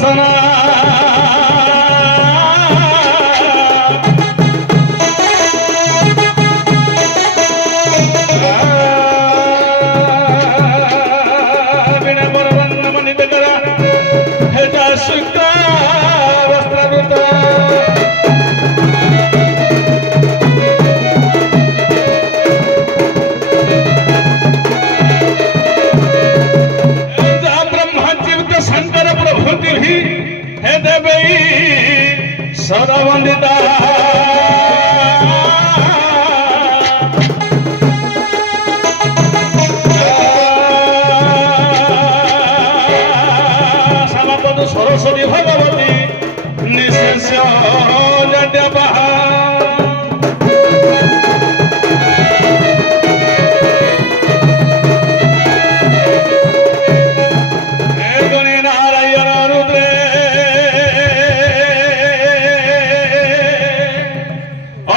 सुदर्शना सदावंदिता समापद सरस्वती भगवती निशेष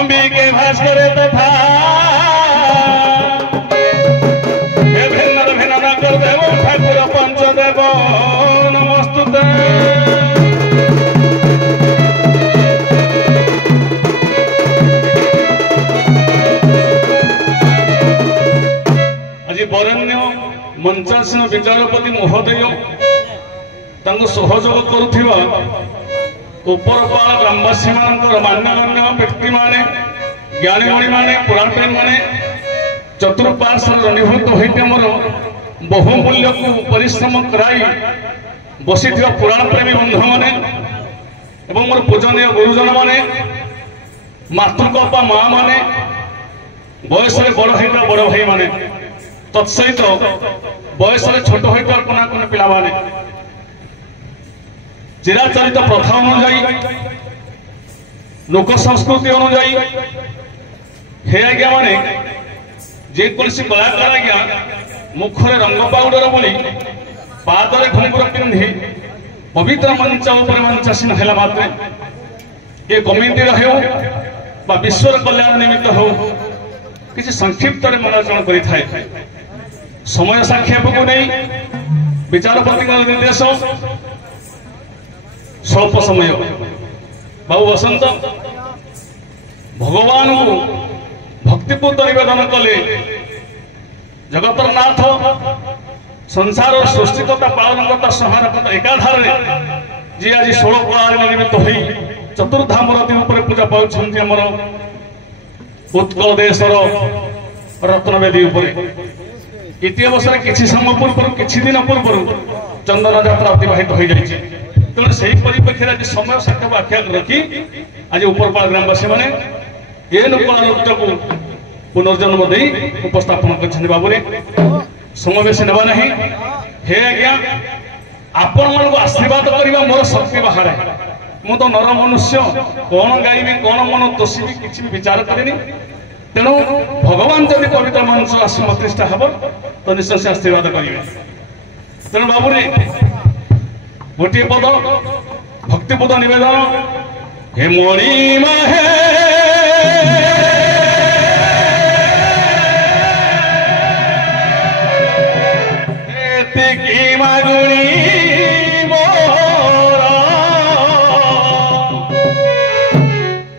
अंबिके भास्कर तथा भिन्न भिन्न देव ठाकुर पंचदेव नमस्तुते आज बरेण्य मंचासीन विचारपति महोदय सहयोग करुथिबा उपरपाल ग्रामवासी मान्यगण्य व्यक्ति माने ज्ञानीगणी माने पुराण प्रेमी माने चतुर्पार्श्व रणीभूत होते मोर बहुमूल्य को परिश्रम कराई बसी पुराण प्रेमी बंधु माने एवं मोर पूजनीय गुरुजन माने मातृकपा माँ माने बयस बड़ होता बड़ भाई माने तत्सहित बयस छोट होता कोना कोना पिला माने चिराचरित प्रथा अनुजाई लोक संस्कृति अनुजाई हे आज्ञा माने जेकोसी कलाकार आज्ञा मुखरे रंग पाउडर बोली पादरे घुंगुर पिंधि पवित्र मंच उपर मंचासीन हेला मात्रे ये कमिटी हो बा विश्वर कल्याण निमित्त हो किसी संक्षिप्त मंगलाचरण करें समय साक्षेप को नहीं विचारपति निर्देश स्वल्प समय बाबू बसंत भगवान को भक्तिपूत निवेदन कले जगतर नाथ संसार सृष्टिकता पालनकता संहारकता एकाधार जी आज 16 कलार निर्मित हो चतुर्धाम रति पूजा पामर उत्कल देशर रत्नवेदी इति अवसर किसी समय पूर्व किसी दिन पूर्व चंदन यात्रा अतिबाहित हो जाए तेणु से परिप्रेक्षी आज समय साक्ष्य आख्या रखी आज उपरपाल ग्रामवासी मैंने ये कला नृत्य को पुनर्जन्म दे उपस्थापन कर बाबू समावेश नेबा नहीं हे आज्ञा आपण मन को आशीर्वाद करवा मोर शक्ति बाहर मु तो नर मनुष्य कौन गायबी कौन मन तोषिबी किसी भी विचार करेनि तेणु भगवान जदि पवित्र मंच आसी प्रतिष्ठा हम तो निश्चय से आशीर्वाद करेंगे तेणु बाबू गोटे पद भक्तिपद निवेदन हे मणिमा हे मागुणी मोरा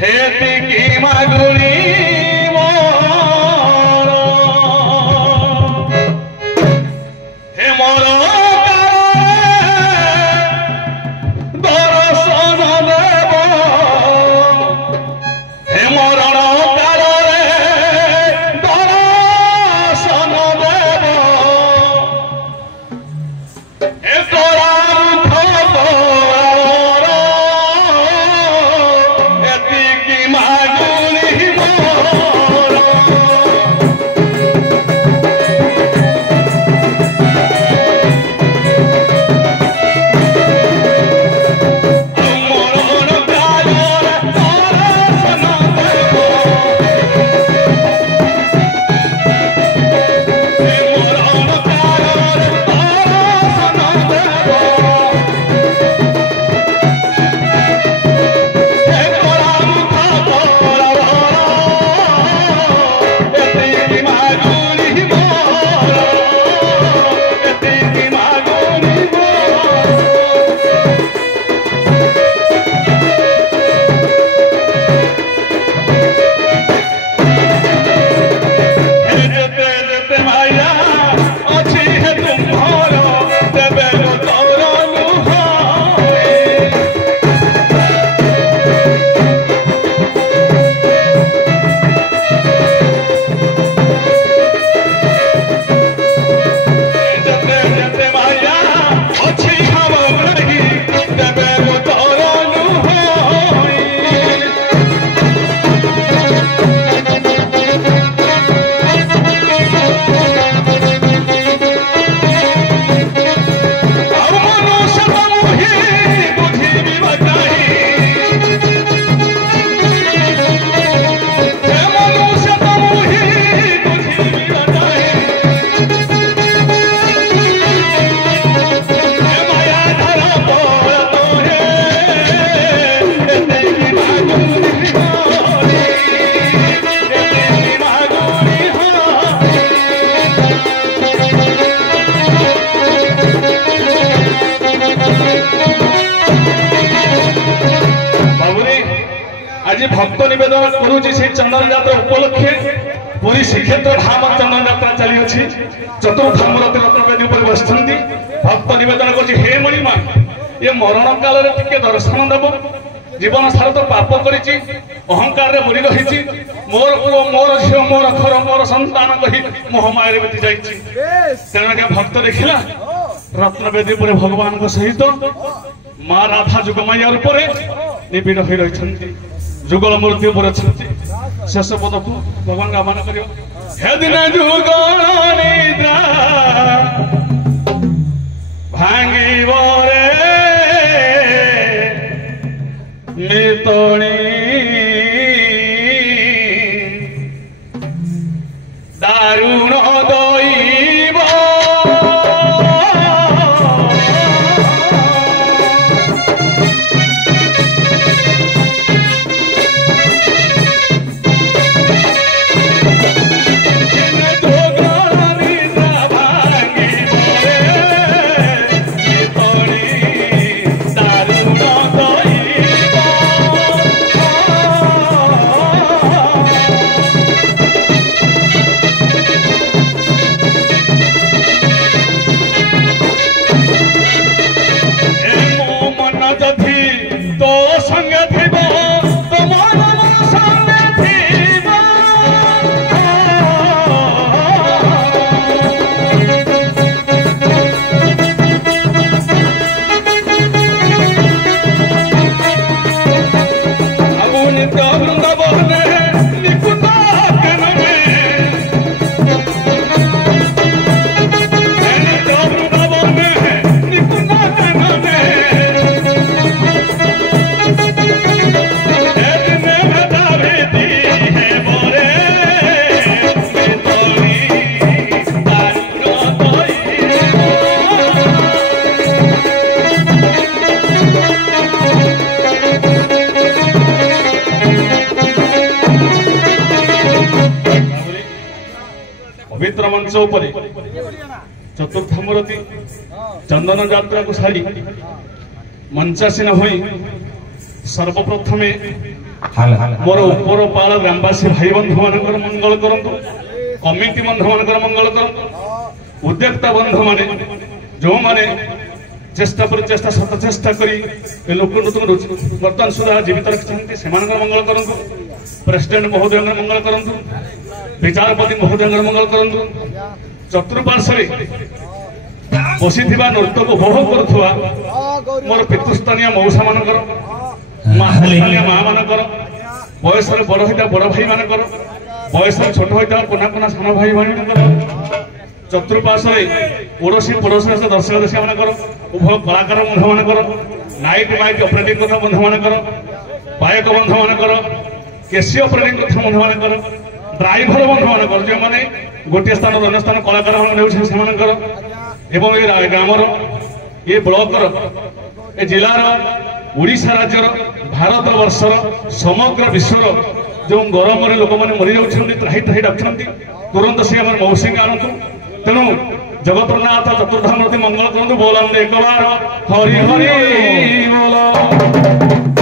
हे मागुणी मोरा हे मोरा आज भक्त निवेदन करुची से चंदन यात्रा उपलक्षे पूरी श्रीक्षेत्र धाम चंदन यात्रा चली अच्छी चतुर्थामूर्ति रत्नवेदी पर बसती भक्त निवेदन कर हे मणिमा ये मरण काल टिके दर्शन देव जीवन सारा तो पाप करी अहंकार बुरी रही मोर पुओ मोर झील मोर घर मोर संतान कही मोहमाया बीती जाइए तेणुके भक्त देखला रत्नवेदी पर भगवान सहित माँ राधा जुगमाया रूप निबिड़ हो रही जुगल मूर्ति पर शेष पद को भगवान आह्वान कर भांगिब मितणी दारुण दैव पवित्र मंच चतुर्थामूर्ति चंदन यात्रा को सारी मंचासीन हो सर्वप्रथम मोर उपर पाल ग्रामवासी भाई बंधु मान मंगल करंतु कमिटी बंधु मान मंगल करंतु उद्योक्ता बंधु माने जो माने चेष्टा पर चेष्टा सत चेष्टा करी लोक बर्तमान सुधा जीवित रखिंट से मंगल करंतु प्रेसिडेंट महोदय मंगल करंतु विचारपति महोदय मंगल करंतु चतुर्पार्श्वे बसी नृत्य को उपभोग करुवा मोर पितृस्थानीय मौसा मानकर स्थानीय माँ मानकर बयस बड़ होता बड़ भाई मानकर बयस छोट होता कोना कोना सान भाई मानकर चतुर्पार्श्वे पड़ोशी पड़ोसी दर्शक देशी मानकर उभय कलाकार बंधु मानकर नाइट माइक ऑपरेटिंग कथा बंधु मानकर गायक बंधु मानकर केसी ऑपरेटिंग कथा बंधु मानकर ड्राइवर बंधु मानकर जो मैंने गोटे स्थान अन्य स्थान कलाकार मानकर एवं ये ग्रामर ये ब्लॉकर ए जिलार ओडिशा राज्यर भारत वर्षर समग्र विश्वर जो गरम लोक मैंने मरी जाऊँ त्राही त्राही डाकुंट तुरंत सी आम मौसी आणतु तेणु जगतनाथ चतुर्धामूर्ति मंगल करतु बोलंदे एक बार हरि हरि बोल।